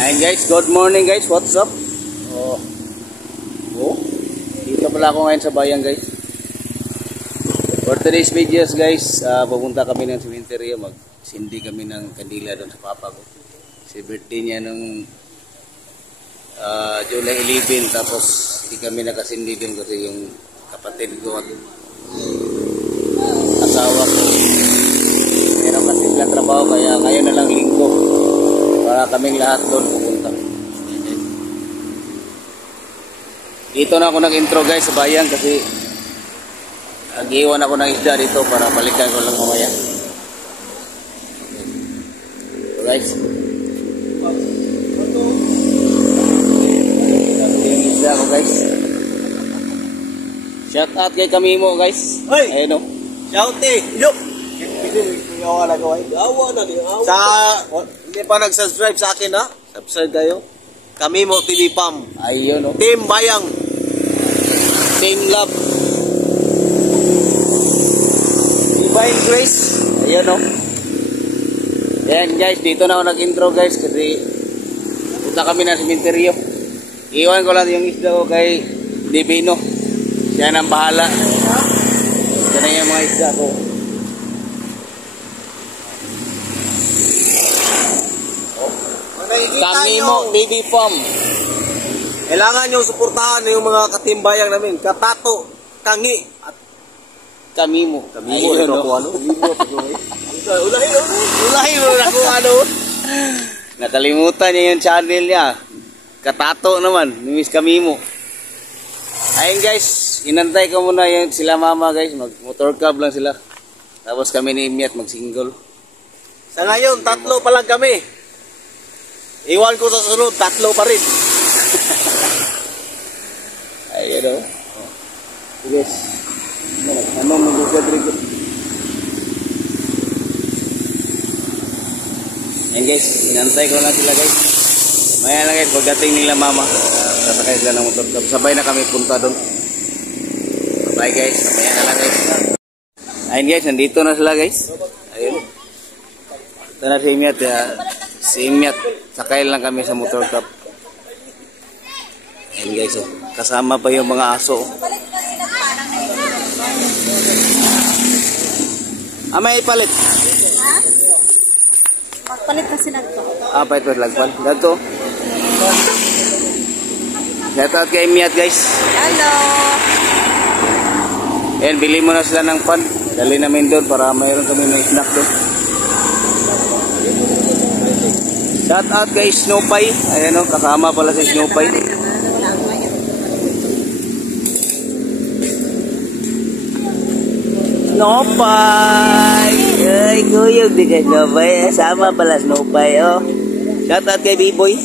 Ayan guys, good morning guys, what's up? Dito pala ako ngayon sa bayan guys. For today's videos guys, pupunta kami ng cemetery, magsindi kami ng kandila doon sa papa ko. Si birthday niya nung July 11, tapos hindi kami nakasindi doon kasi yung kapatid ko at asawa ko meron kasi silang trabaho, kaya ngayon na lang linggo para kaming lahat doon pupunta. Dito na ako nag-intro guys sa bayan kasi nag-iwan ako ng isda dito para balikan ko lang mamaya. So guys, yung isda ko guys. Shout out kay Kamimo guys. Ayun o. Shout out. Sa hindi pa nag-subscribe sa akin ha, subscribe kayo. Kamimo TV Pam. Ayun o. Team Bayang. Team Love. Divine Grace. Ayun o. Yan guys, dito na ako nag-intro guys kasi punta kami na sementeryo. Iwan ko lang yung isda ko kay Divino. Siya nang bahala. Yan na yung mga isda ko. Kamimo TV Farm. Kailangan nyo suportahan yung mga katimbayang namin. Katato, Kangi, at Kamimo. Kamimo. Ayun, no? Ulahin mo na kung ano. Nakalimutan niya yung channel niya. Katato naman, ni Miss Kamimo. Ayun guys, inantay ko muna yung sila mama guys. Mag-motor club lang sila. Tapos kami ni Imiat mag-single. Sa ngayon, 3 pa lang kami. Iwan ko sa sunod, 3 pa rin. Ayun o. Yes. Ano mag-ugad rin. Ayan guys, inantay ko lang sila guys. Maya lang guys, pagdating nila mama, sasakay sila ng motor club. Sabay na kami punta doon. Bye guys, mamaya na lang guys. Ayun guys, nandito na sila guys. Ayun. Ito na si Imiat. Si Imiat, sakay lang kami sa motor club. Ayun guys, kasama pa yung mga aso. May palit. Ha? Magpalit kasi nagto. Pahit pa lagpal. Dato. Shout out kay Imiat guys. Hello! Ayan, bili mo na sila ng pan. Dali namin doon para mayroon kami ng snack doon. Shout out kay Snowpie. Ayan o, kasama pala si Snowpie. Snowpie! Ay, kuyog di kay Snowpie. Sama pala Snowpie o. Shout out kay B-Boy.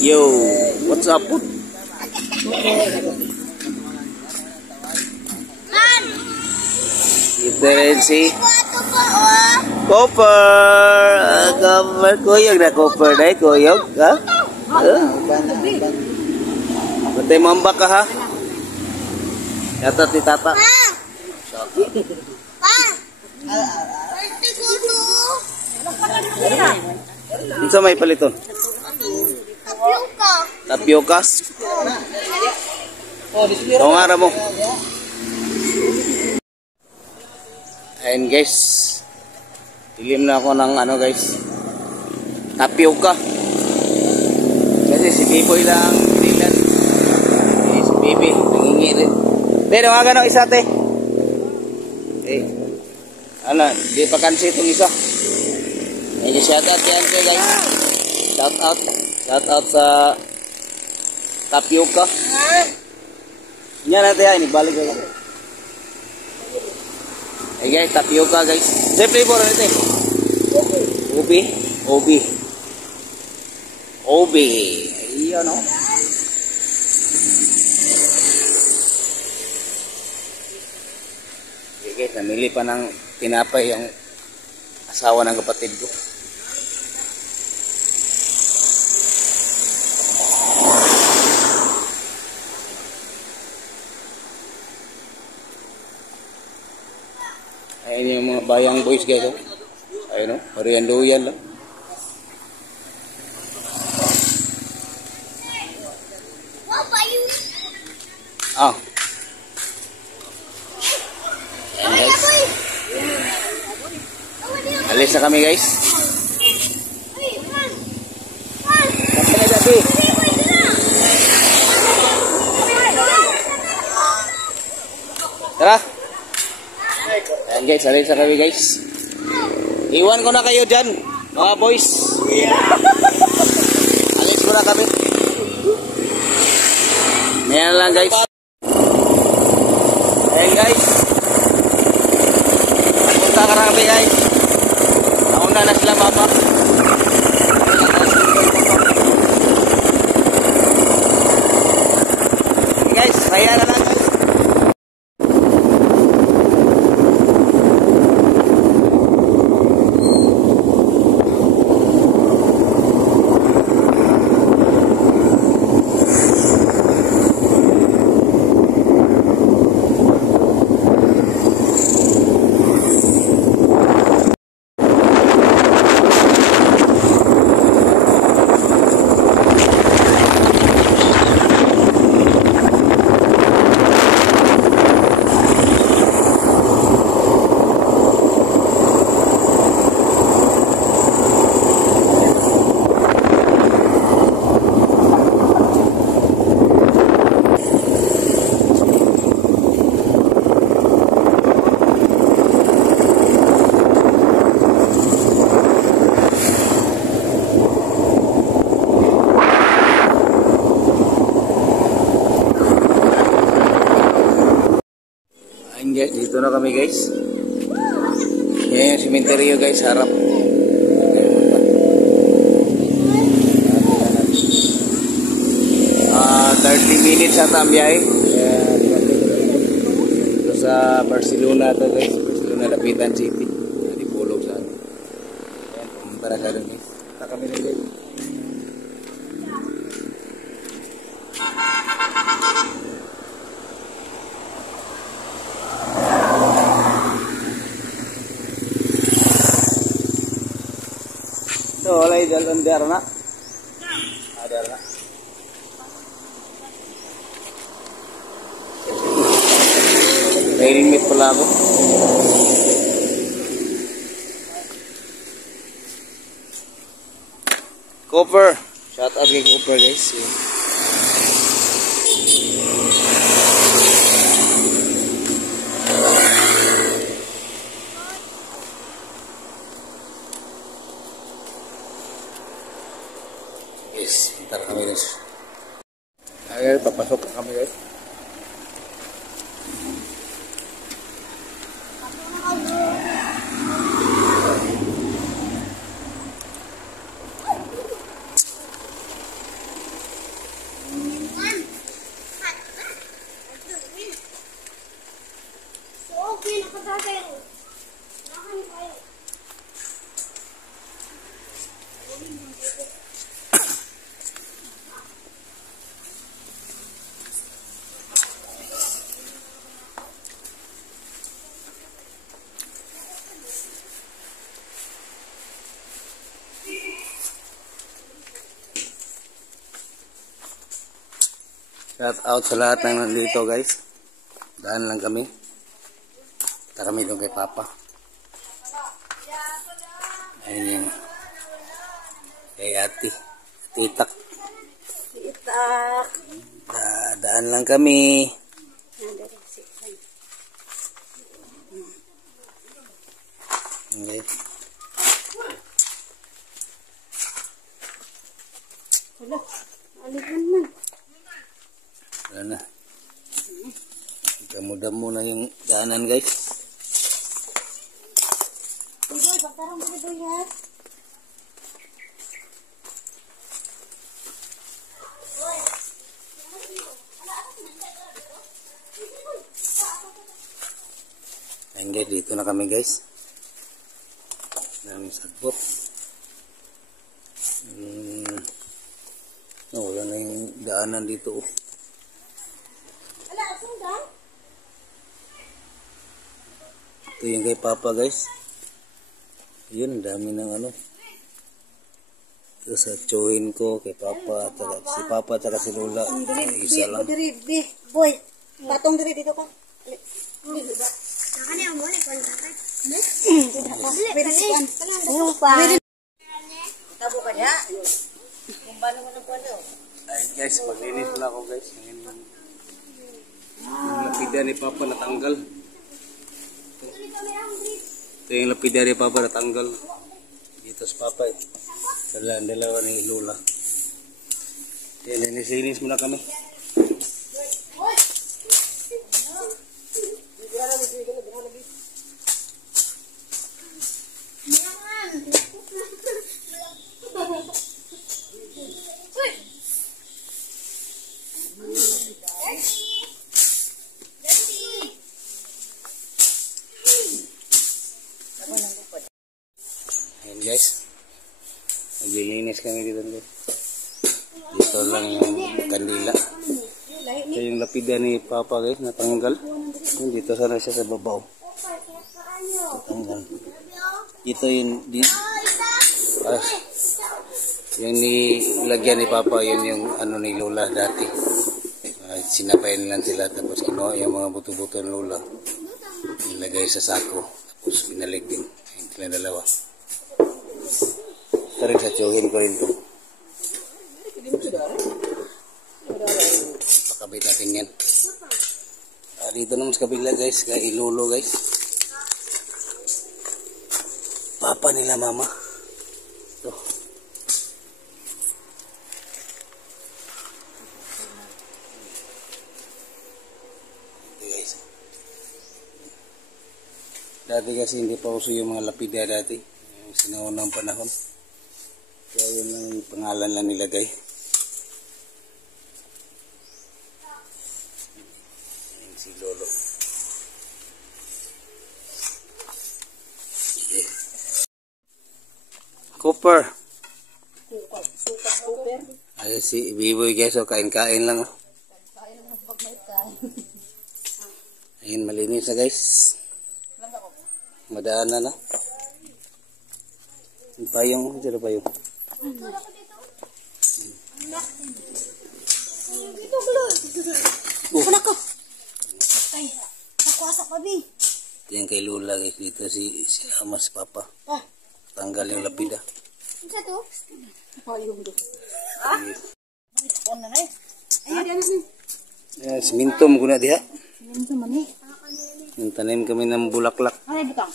Yo, what's up po? Differency. Copper. Copper. Kuyog na copper na kuyog. Ha? Batay mambak ka ha? Yata ti tata. Isa may paliton. Tapioca. Ito nga ra mo. Ayan guys, tilim na ako ng ano guys, tapioca. Kasi si Biboy lang pinilan. Si Bibi nangingi rin. Pero nga gano'ng isa te. Ano, di pa kansi itong isa. Ayan, shout out yan guys. Shout out sa tapioca. Yan natin yan, ibalik ko lang. Hey guys, tapioca guys. Sa flavor nito eh. Obi. Ayun o. Okay guys, namili pa ng tinapay yung asawa ng kapatid ko. Ayun yung mga bayang boys guys. Ayun o, marian-duyan lang. Oh. Ayan guys. Alis na kami guys. Kapag gabi. Tara. Ayan guys, alis na kami guys. Iwan ko na kayo dyan, mga boys. Alis ko na kami. Ayan lang guys. Ayan guys. Punta ka na kami guys. Nauna na sila mama. Okay guys, saya na lang guys. Dito na kami guys. Yan yung cementerio guys, harap. 30 minutes ata ang biyahe. Dito sa Barcelona to guys. Barcelona, Lapitan City. Dipulog sa ano. Ayan, pumunta na siya doon guys. Punta kami na guys. So, walay dalon der na. Der na. Training meet pala ako. Cooper. Shout out kay Cooper guys. Yes, ntar kami guys. Ayan, papasok kami guys. Shout out sa lahat ng nandito guys. Daan lang kami. Punta kami doon kay Papa. Ayun yung kay Ate. Titak. Itak. Daan lang kami. Okay. Wala. Alipan man. Wala na. Damo-damo na yung daanan guys. Iboy, pagkarang mo iboy ha. Ayan guys, dito na kami guys. Daming sagbot. Wala na yung daanan dito. Ito yung kay Papa guys. Yun, dami ng ano. Ito sa chewin ko kay Papa. Si Papa at si Lola. Isa lang. Boy. Patong diri dito ka. Nakanya mo ni kon tatay. Yung pa. Tabo ka niya. Kung paano mo nang kwento? Ay guys, maglinis muna ako guys. Yung lapida ni Papa natanggal. Ito yung lapida ni Papa natanggal. Dito sa Papa eh. Dalawa ni Lola. Yan, linis muna kami. Ayan guys. Naglilinis kami dito guys. Dito lang yung kandila. Ito yung lapida ni Papa guys, natanggal. Dito sana siya sa babaw. Natanggal. Dito yung yung nilagyan ni Papa, yun yung ano ni Lola dati. Sinapayan lang sila tapos kinuha yung mga buto-buto ng Lola. Nilagay sa sako. Tapos pinalig din. Yung sila dalawa. Ito rin sa tsuhin ko rin ito. Pakabit natin yan. Dito naman sa kabila guys, kay Lolo guys. Papa nila mama. Ito. Ito guys. Dati kasi hindi pa uso yung mga lapida dati. Yung sinaunang panahon. Kaya yun lang yung pangalan lang nilagay. Ayan si Lolo. Yeah. Cooper. Ayan si Biboy guys. O, kain-kain lang. Oh. Ayan, malinis na guys. Madaanan na. Yung payong. Dito payong. Wala ka. Ay, nakuasa pa bi. Yan kay Lola guys. Dito si ama si Papa. Ah, Tanggal yung lapida. Isa to? payong do. On na nay. Ayan yan. Yan, simintom ko na diha. Yan sa mani. Yung tanim kami ng bulaklak. Ay, butang.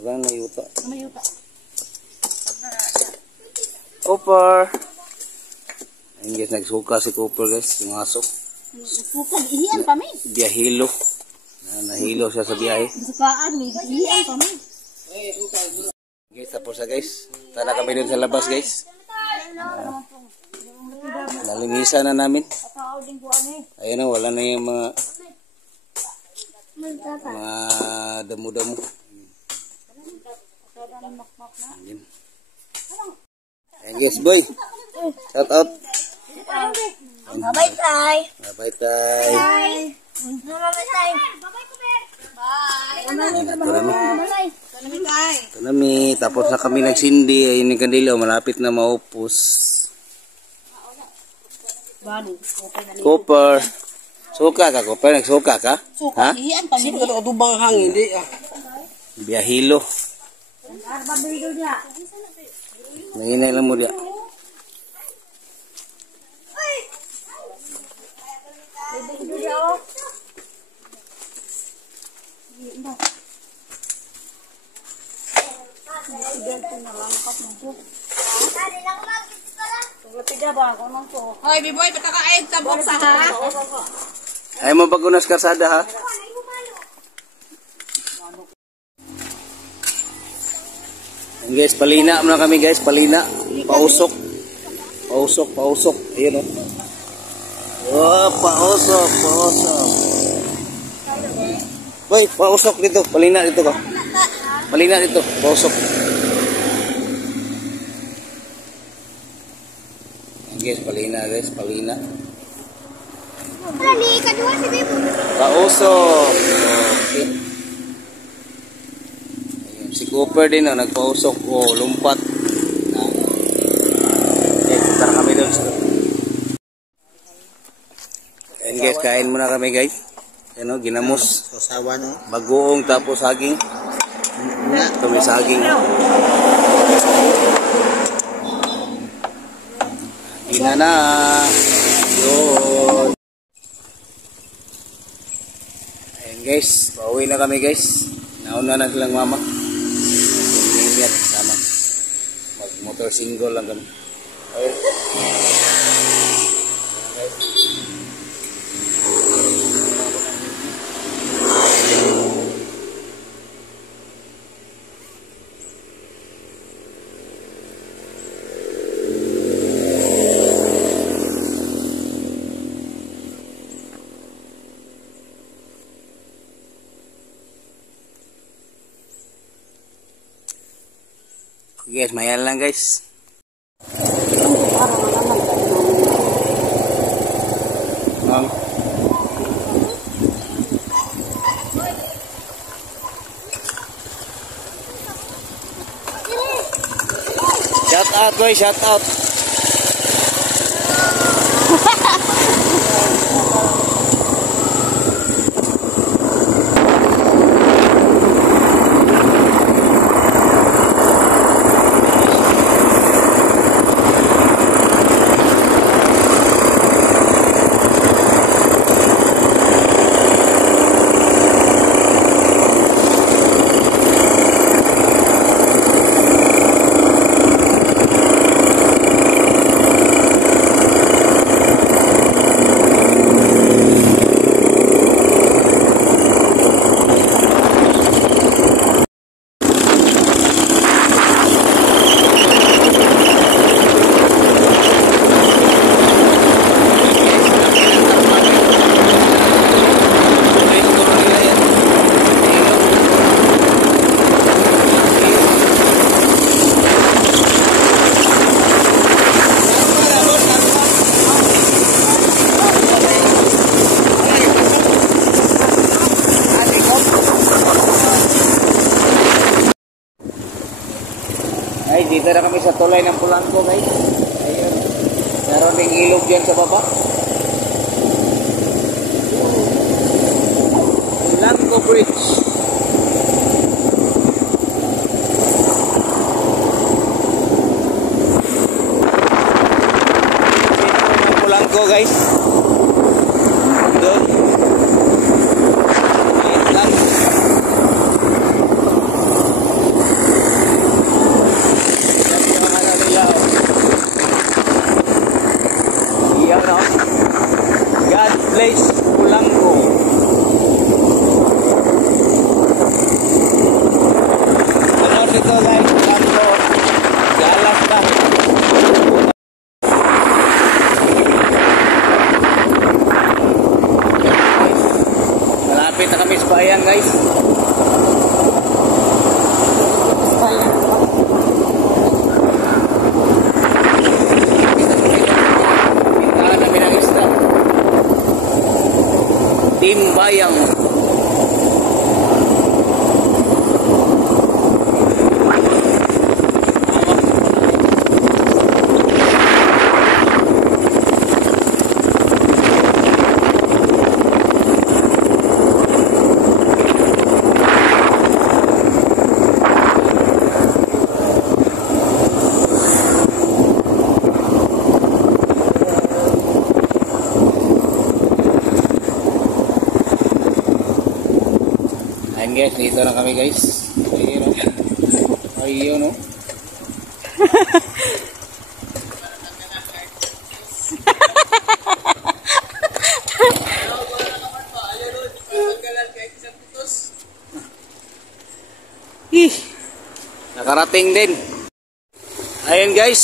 Walang nayuta. Mayuta. Cooper! Ayun guys, nagsuka si Cooper guys. Yung aso. Bukan ihian pa mi. Biyahilo. Nahilo siya sa biyahe. Sukaan mi, ihian pa mi. Guys, tapos na guys. Tara kami dun sa labas guys. Nalinisan na namin. Ayun na, wala na yung mga damo-damo. Ayun. Ayun guys, boy. Shout out. Bye tay. Bye tay. Bye tay. Bye. Tanami. Tapos na kami nagsindi. Ayun yung kandila. Malapit na maupos. Bani. Cooper. Suka ka, Cooper? Nagsuka ka? Ha? Ihian pa mi. Siguro dubang hangin di ah. Biyahilo. Nanginay lang mo dia. Hoy, biboy, pataka ay tabok sa ha. Ay mo bagunas karsada ha. Ayan guys, palina muna kami guys, palina. Pausok. Pausok. Ayun oh. Oh, pausok. Boy, pausok dito. Palina dito ka. Palina dito, pausok. Ayan guys, palina. Rani, kadua si Bebo. Pausok. Okay. Ayun, si Cooper din oh, nagpausok. Oh, lumpat. Okay, punta na kami doon sa guys, kain muna kami guys. Ano, ginamos. Sasawa no. Bagoong tapos saging. Ito may saging. Ina na. Yun. Ayan guys, pauwi na kami guys. Nauna na silang mama. Pumingit sama. Mag motor single lang kami. Ayun. Okay guys, mayan lang guys. Shout out boy, shout out. Ay, dito na kami sa tulay ng Polanco guys. Ayun. Meron ding ilog dyan sa baba. Polanco Bridge. Dito ng Polanco guys. Doon. Ayun lang. God bless Polanco. Ano dito guys, Polanco. Galas na. Malapit na kami sa bayan guys. Timbayang. Ayan guys, dito na kami guys. Ayun o. Ayun o. Nakarating din. Ayun guys.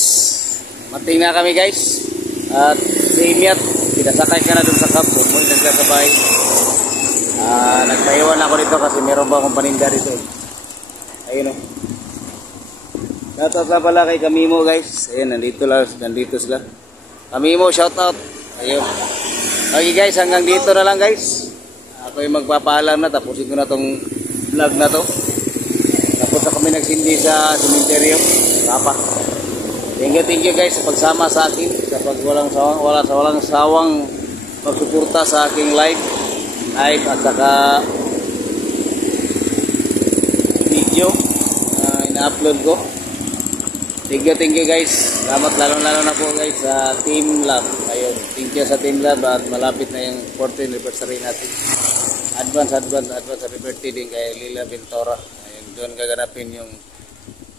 Mating na kami guys. At si Imiat, pinasakay ka na dun sa kap. Bumulit na sa bahay. Nagpaiwan ako dito kasi meron ba akong paninda dito eh. Ayun o. Shoutout na pala kay Kamimo guys. Ayun, nandito sila. Kamimo, shoutout. Ayun. Okay guys, hanggang dito na lang guys. Ako yung magpapaalam na. Tapusin ko na tong vlog na to. Tapos na kami nagsindi sa cementerio. Papa. Thank you guys sa pagsama sa akin. Sa walang sawang pagsuporta sa aking live at saka video na ina-upload ko. Thank you guys. Salamat lalo na po guys sa Team Love. Ayun, thank you sa Team Love at malapit na yung 14th anniversary natin. Advance happy birthday din kay Lila Ventura. Ayun, doon gaganapin yung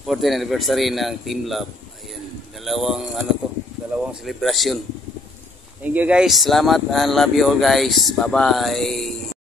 14th anniversary ng Team Love. Ayun, dalawang celebration. Thank you guys. Salamat and love you all guys. Bye-bye.